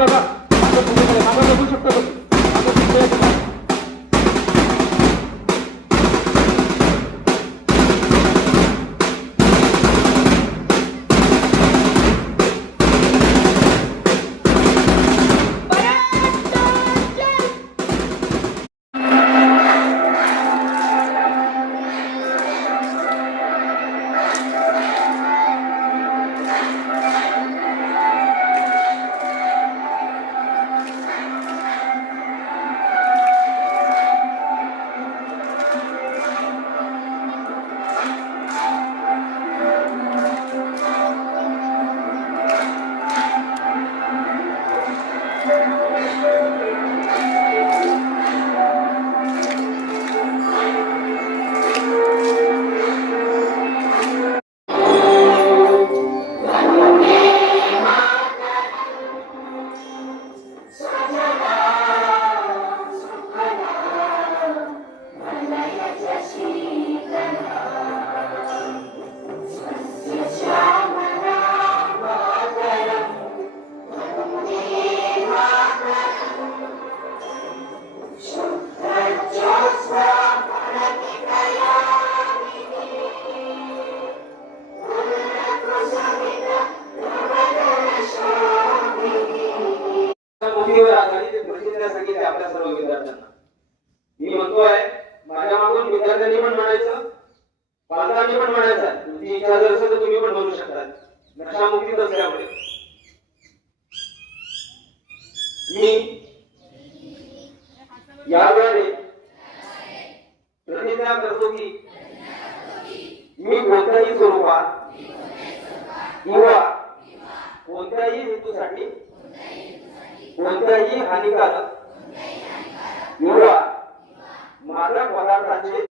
बघा मागं बघू शकतो आपल्या सर्व विद्यार्थ्यांना मी म्हणतोय माझ्या मागून विद्यार्थ्यांनी पण म्हणायचं पालकांनी पण म्हणायचं तुमची इच्छा जर असेल तर तुम्ही पण बोलू शकता नशामुक्तीच असल्यामुळे मी यावेळी प्रतिज्ञा करतो की मी कोणत्याही स्वरूपात किंवा कोणत्याही हेतूसाठी कोणत्याही हानिकारक किंवा मादक पदार्थांचे